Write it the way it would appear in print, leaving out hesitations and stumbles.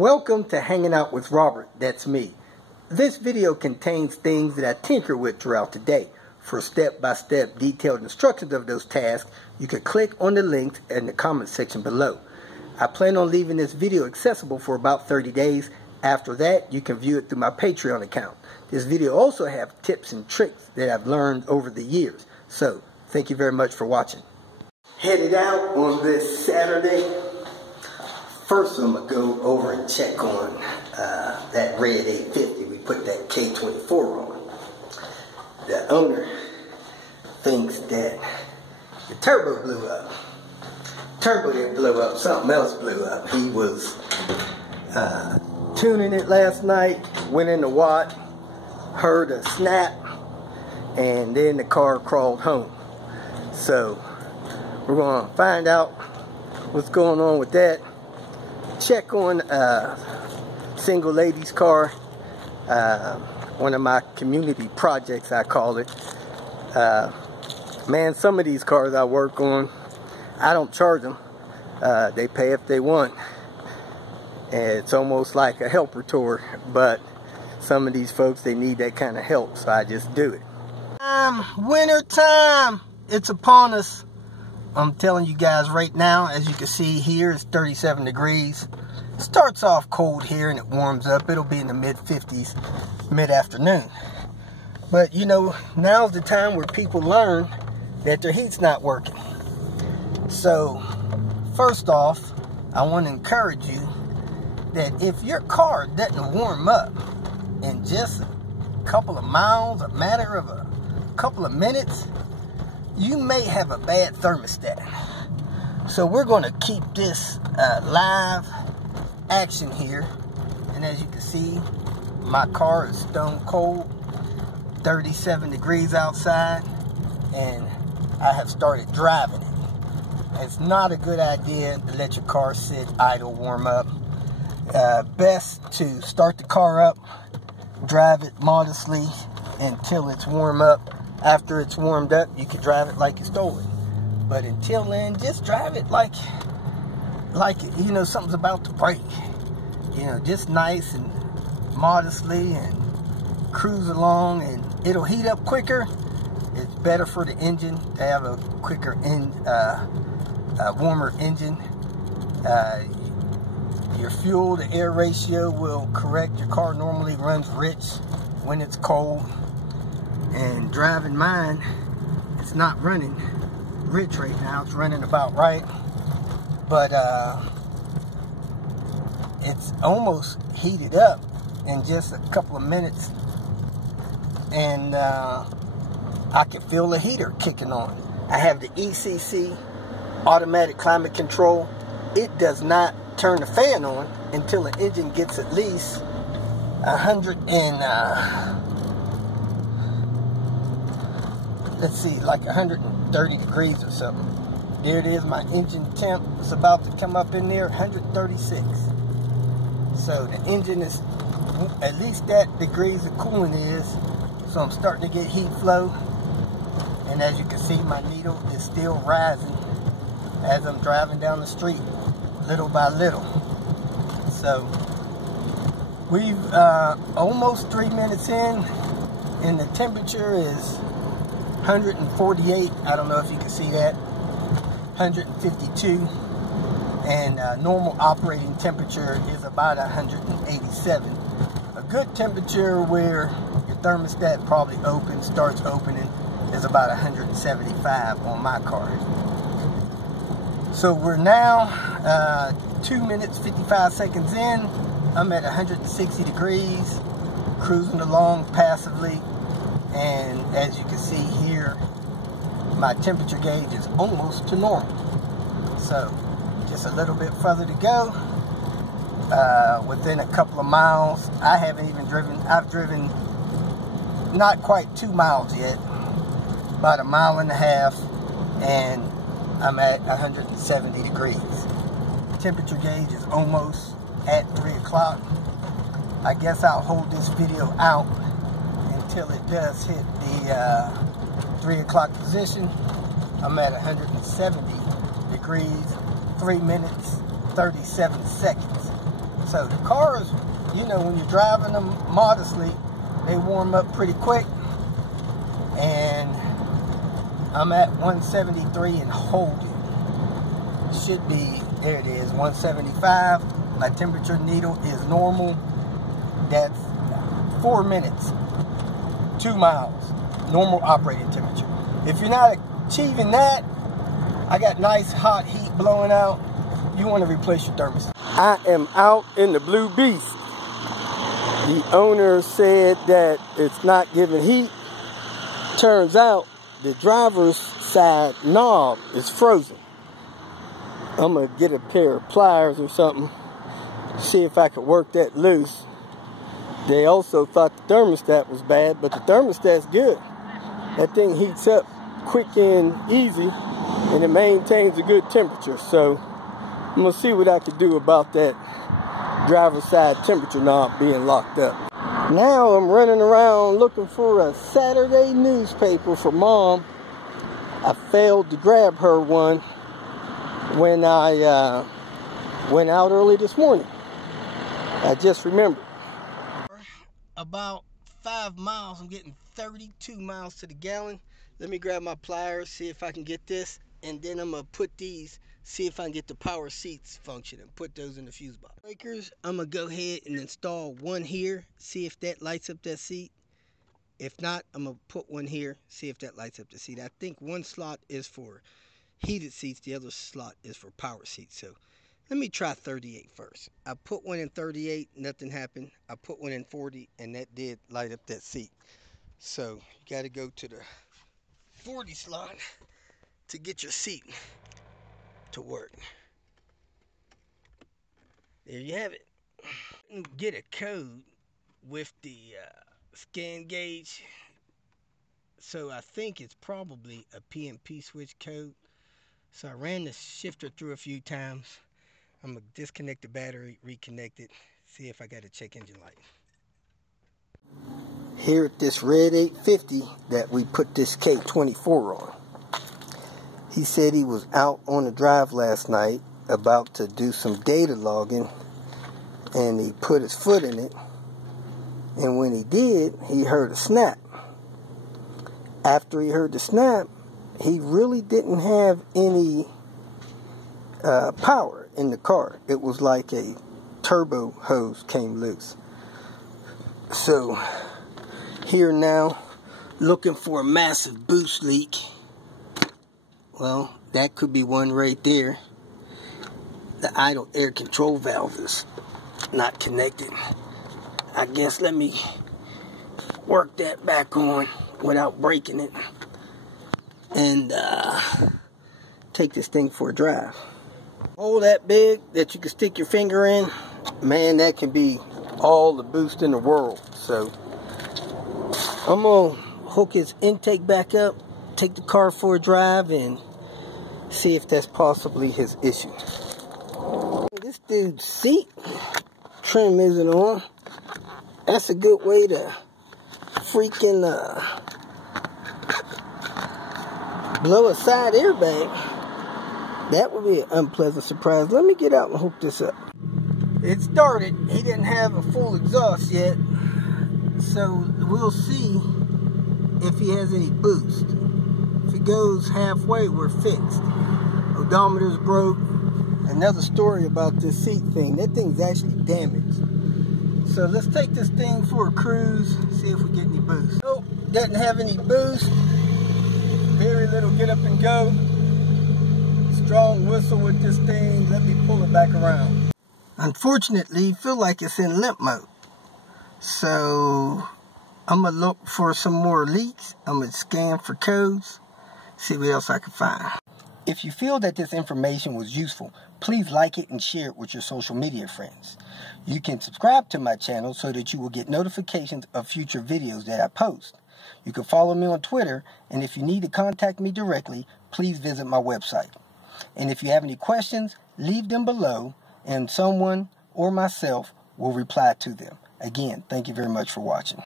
Welcome to Hanging Out with Robert, that's me. This video contains things that I tinker with throughout the day. For step-by-step detailed instructions of those tasks, you can click on the links in the comment section below. I plan on leaving this video accessible for about 30 days. After that, you can view it through my Patreon account. This video also has tips and tricks that I've learned over the years. So, thank you very much for watching. Headed out on this Saturday. First, I'm going to go over and check on that red 850. We put that K24 on. The owner thinks that the turbo blew up. Turbo didn't blow up, something else blew up. He was tuning it last night, went in the watt, heard a snap, and then the car crawled home. So, we're going to find out what's going on with that. Check on single lady's car, one of my community projects I call it. Man, some of these cars I work on, I don't charge them. They pay if they want. And it's almost like a helper tour, but some of these folks, they need that kind of help, so I just do it. Winter time, it's upon us. I'm telling you guys right now, as you can see here, it's 37 degrees. It starts off cold here and it warms up. It'll be in the mid-50s mid-afternoon. But you know, now's the time where people learn that their heat's not working. So, first off, I want to encourage you that if your car doesn't warm up in just a couple of miles, a matter of a couple of minutes, you may have a bad thermostat. So we're going to keep this live action here. And as you can see, my car is stone cold, 37 degrees outside, and I have started driving it. It's not a good idea to let your car sit idle, warm up. Best to start the car up, drive it modestly until it's warm up. After it's warmed up, you can drive it like you stole it. But until then, just drive it like you know something's about to break. You know, just nice and modestly and cruise along, and it'll heat up quicker. It's better for the engine to have a quicker warmer engine. Your fuel to air ratio will correct. Your car normally runs rich when it's cold. And driving mine, it's not running rich right now. It's running about right. But it's almost heated up in just a couple of minutes. And I can feel the heater kicking on. I have the ECC, automatic climate control. It does not turn the fan on until the engine gets at least 130 degrees or something. There it is, my engine temp is about to come up in there, 136. So the engine is at least that degrees of cooling is. So I'm starting to get heat flow. And as you can see, my needle is still rising as I'm driving down the street, little by little. So we've almost 3 minutes in, and the temperature is 148. I don't know if you can see that. 152. And normal operating temperature is about 187. A good temperature where your thermostat probably starts opening is about 175 on my car. So we're now 2 minutes 55 seconds in. I'm at 160 degrees, cruising along passively. And as you can see here, my temperature gauge is almost to normal. So just a little bit further to go. Within a couple of miles, I haven't even driven, I've driven not quite 2 miles yet, about 1.5 miles, and I'm at 170 degrees. Temperature gauge is almost at 3 o'clock. I guess I'll hold this video out until it does hit the 3 o'clock position. I'm at 170 degrees, 3 minutes, 37 seconds. So the cars, you know, when you're driving them modestly, they warm up pretty quick. And I'm at 173 and holding. Should be, there it is, 175. My temperature needle is normal. That's 4 minutes, 2 miles, normal operating temperature. If you're not achieving that, I got nice hot heat blowing out, you want to replace your thermostat. I am out in the Blue Beast. The owner said that it's not giving heat. Turns out the driver's side knob is frozen. I'm going to get a pair of pliers or something, see if I could work that loose. They also thought the thermostat was bad, but the thermostat's good. That thing heats up quick and easy, and it maintains a good temperature. So I'm going to see what I could do about that driver's side temperature knob being locked up. Now I'm running around looking for a Saturday newspaper for Mom. I failed to grab her one when I went out early this morning. I just remembered. About 5 miles, I'm getting 32 miles to the gallon. Let me grab my pliers, see if I can get this, and then I'm gonna put these, see if I can get the power seats function and put those in the fuse box. Breakers, I'm gonna go ahead and install one here, see if that lights up that seat. If not, I'm gonna put one here, see if that lights up the seat. I think one slot is for heated seats, the other slot is for power seats. So let me try 38 first. I put one in 38, nothing happened. I put one in 40, and that did light up that seat. So you got to go to the 40 slot to get your seat to work. There you have it. Get a code with the scan gauge. So I think it's probably a PMP switch code. So I ran the shifter through a few times. I'm going to disconnect the battery, reconnect it, see if I got a check engine light. Here at this red 850 that we put this K24 on. He said he was out on the drive last night about to do some data logging, and he put his foot in it, and when he did, he heard a snap. After he heard the snap, he really didn't have any power in the car. It was like a turbo hose came loose. So here now, looking for a massive boost leak. Well, that could be one right there. The idle air control valve is not connected. I guess let me work that back on without breaking it and take this thing for a drive. Hole that big that you can stick your finger in, man, that can be all the boost in the world. So I'm gonna hook his intake back up, take the car for a drive, and see if that's possibly his issue. This dude's seat trim isn't on. That's a good way to freaking blow a side airbag. That would be an unpleasant surprise. Let me get out and hook this up. It started. He didn't have a full exhaust yet, so we'll see if he has any boost. If he goes halfway, we're fixed. Odometer's broke. Another story about this seat thing. That thing's actually damaged. So let's take this thing for a cruise, see if we get any boost. Nope, doesn't have any boost. Very little get up and go. Strong whistle with this thing. Let me pull it back around. Unfortunately, feel like it's in limp mode. So I'm gonna look for some more leaks. I'm gonna scan for codes, see what else I can find. If you feel that this information was useful, please like it and share it with your social media friends. You can subscribe to my channel so that you will get notifications of future videos that I post. You can follow me on Twitter, and if you need to contact me directly, please visit my website. And if you have any questions, leave them below, and someone or myself will reply to them. Again, thank you very much for watching.